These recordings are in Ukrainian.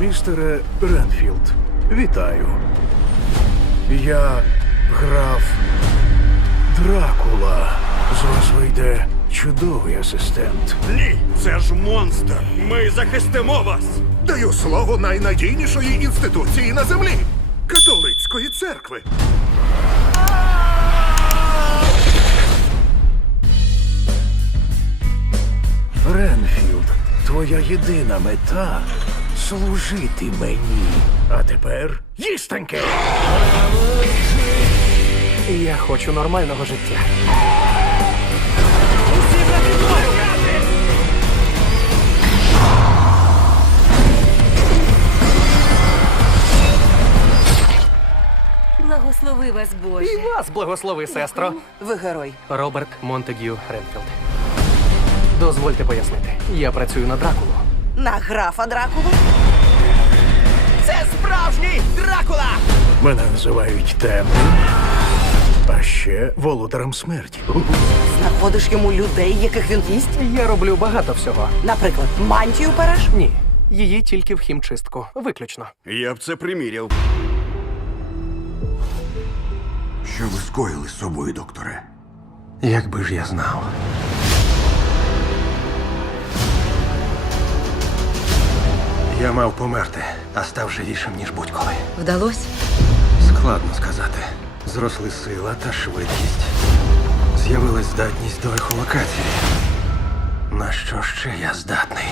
Містере Ренфілд, вітаю. Я граф Дракула. З вас вийде чудовий асистент. Ні, це ж монстр. Ми захистимо вас. Даю слово найнадійнішої інституції на землі католицької церкви. Ренфілд, твоя єдина мета служити мені. А тепер їстеньки. Я хочу нормального життя. Благослови вас, Боже. І вас благослови, сестро. Ви герой. Роберт Монтегю Ренфілд. Дозвольте пояснити. Я працюю на Дракулу. На графа Дракулу. Це справжній Дракула! Мене називають темним, а ще володарем смерті. Знаходиш йому людей, яких він їсть. Я роблю багато всього. Наприклад, мантію переш. Ні. Її тільки в хімчистку. Виключно. Я б це приміряв. Що ви скоїли з собою, докторе? Якби ж я знав. Я мав померти, а став живішим, ніж будь-коли. Вдалося? Складно сказати. Зросли сила та швидкість. З'явилась здатність до ехолокації. На що ще я здатний?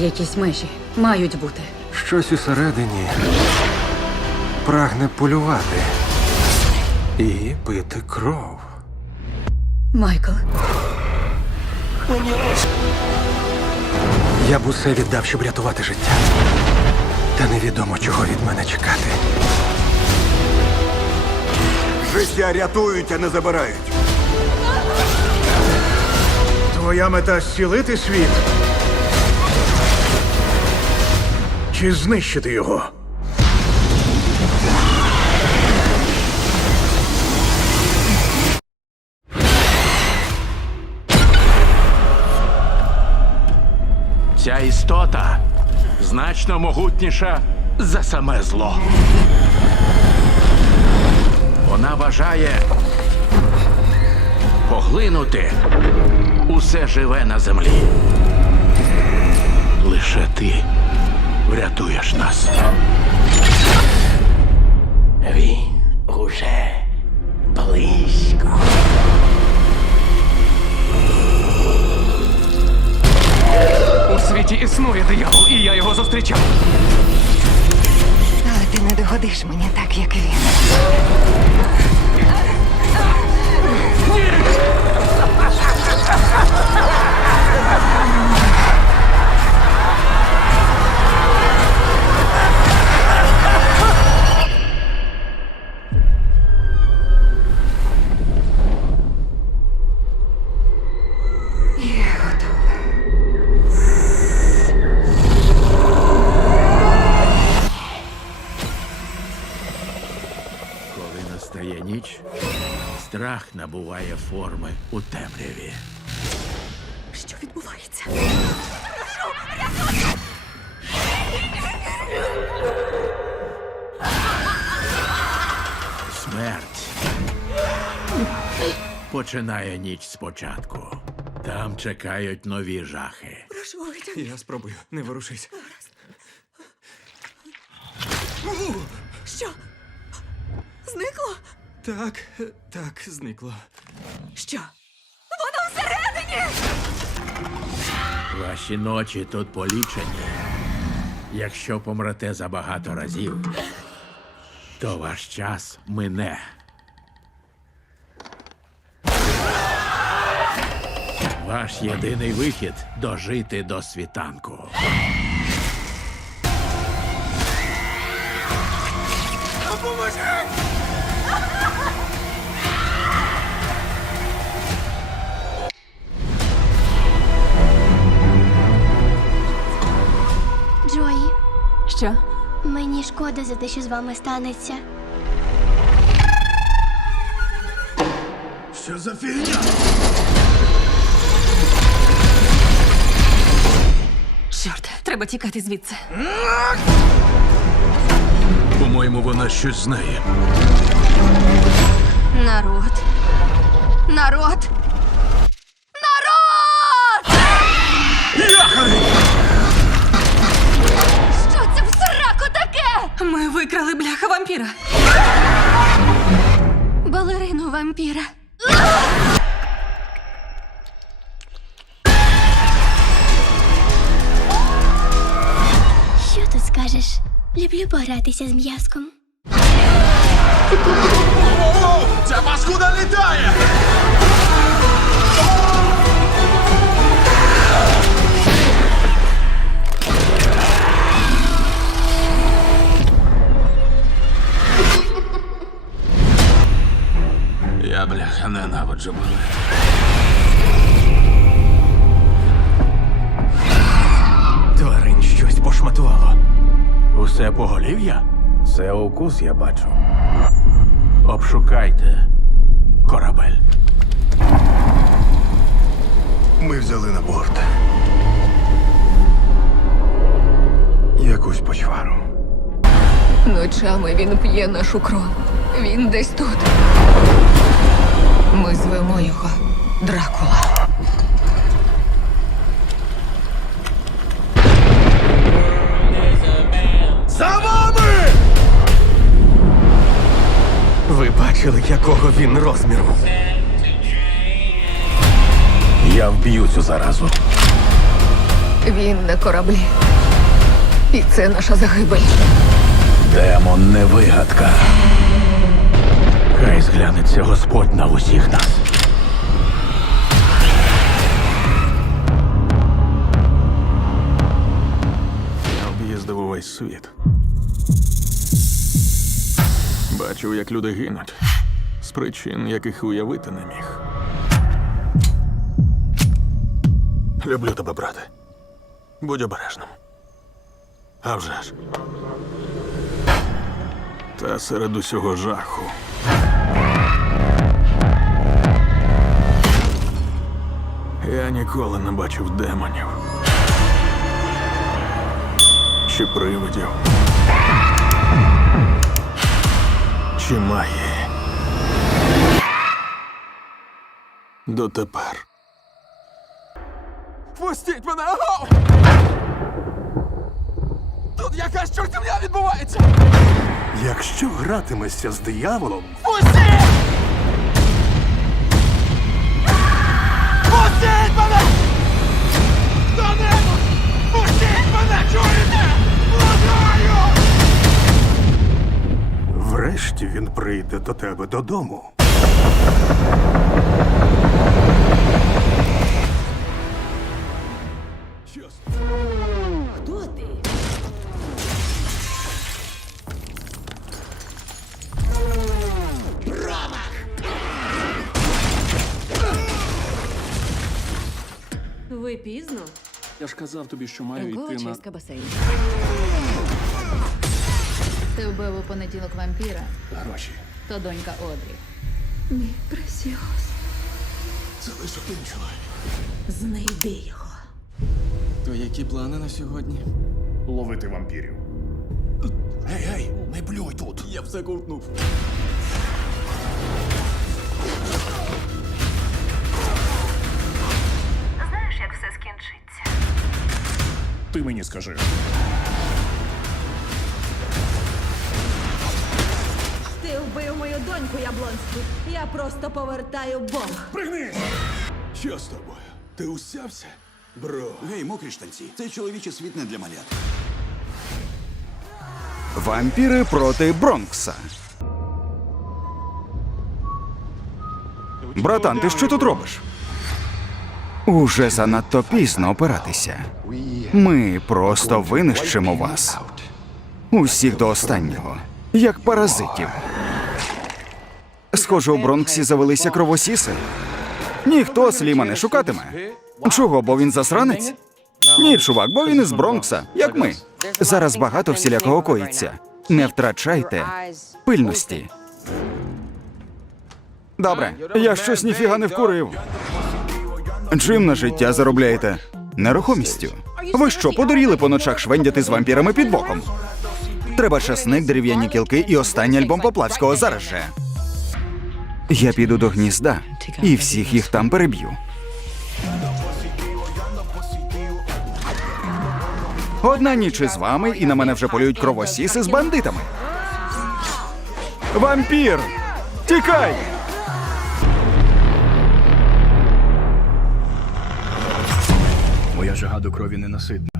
Якісь межі. Мають бути. Щось усередині прагне полювати і пити кров. Майкл, Я б усе віддав, щоб рятувати життя. Та невідомо, чого від мене чекати. Життя рятують, а не забирають. Твоя мета зцілити світ? Чи знищити його? Ця істота значно могутніша за саме зло. Вона бажає поглинути усе живе на землі. Лише ти врятуєш нас. Він уже близько. У світі існує диявол, і я його зустрічав. Але ти не догодиш мені так, як він. Набуває форми у темряві. що відбувається? Смерть починає ніч спочатку. Там чекають нові жахи. Прошу. Я спробую, не ворушись. Що? Зникло? Так, так, зникло. Що? Воно всередині! Ваші ночі тут полічені. Якщо помрете забагато разів, то ваш час мине. Ваш єдиний вихід дожити до світанку. Джої, Що? мені шкода за те, що з вами станеться. Що за фігня? Чорт, треба тікати звідси. По-моєму, вона щось знає. Народ. Народ. Вампіра. Що тут скажеш? Люблю погратися з м'язком. Ця паскуда літає! Усе поголів'я? Це укус, я бачу. Обшукайте корабель. Ми взяли на борт. Якусь почвару. Ночами він п'є нашу кров. Він десь тут. Ми звемо його Дракула. Бачили, якого він розміру? Я вб'ю цю заразу. Він на кораблі. І це наша загибель. Демон не вигадка. Хай зглянеться Господь на усіх нас. Я об'їздив увесь світ. Бачив, як люди гинуть. З причин, яких уявити не міг. Люблю тебе, брате. Будь обережним. А вже ж. Та серед усього жаху. Я ніколи не бачив демонів. Чи привидів. Магії. Дотепер. Пустіть мене! Аго! Тут якась чортівня відбувається! Якщо гратимешся з дияволом, Пустіть! Пустіть мене! Прийде до тебе додому. Ви пізно? Я ж казав тобі, що маю йти на. басейн. Ти вбив у понеділок вампіра, Гроші. то донька Одрі. Мій пресіос. Це лише один чоловік. Знайди його. То які плани на сьогодні? Ловити вампірів. Гей, гей, не блюй тут. Я все ковтнув. Знаєш, як все скінчиться? Ти мені скажи. Ти вбив мою доньку, Яблонський. Я просто повертаю Бог. Пригни! Що з тобою? Ти усявся? Бро. Гей, мокрі штанці. Це чоловічий світ не для малят. Вампіри проти Бронкса. Братан, ти що тут робиш? Уже занадто пізно опиратися. Ми просто винищимо вас. Усіх до останнього. як паразитів. Схоже, у Бронксі завелися кровосіси. Ніхто Сліма не шукатиме. Чого, бо він засранець? Ні, чувак, бо він із Бронкса, як ми. Зараз багато всілякого коїться. Не втрачайте пильності. Добре, я щось ніфіга не вкурив. Чим на життя заробляєте? Нерухомістю. Ви що, подуріли по ночах швендяти з вампірами під боком? Треба часник, дерев'яні кілки і останній альбом Поплавського зараз же. Я піду до гнізда і всіх їх там переб'ю. Одна ніч із вами, і на мене вже полюють кровосіси з бандитами. Вампір! Тікай! Моя жага до крові ненаситна.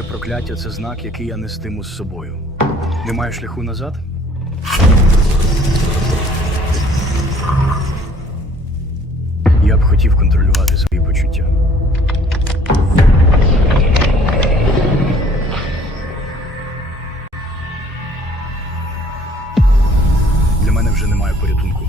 Моє прокляття це знак, який я нестиму з собою. Немає шляху назад? Я б хотів контролювати свої почуття. Для мене вже немає порятунку.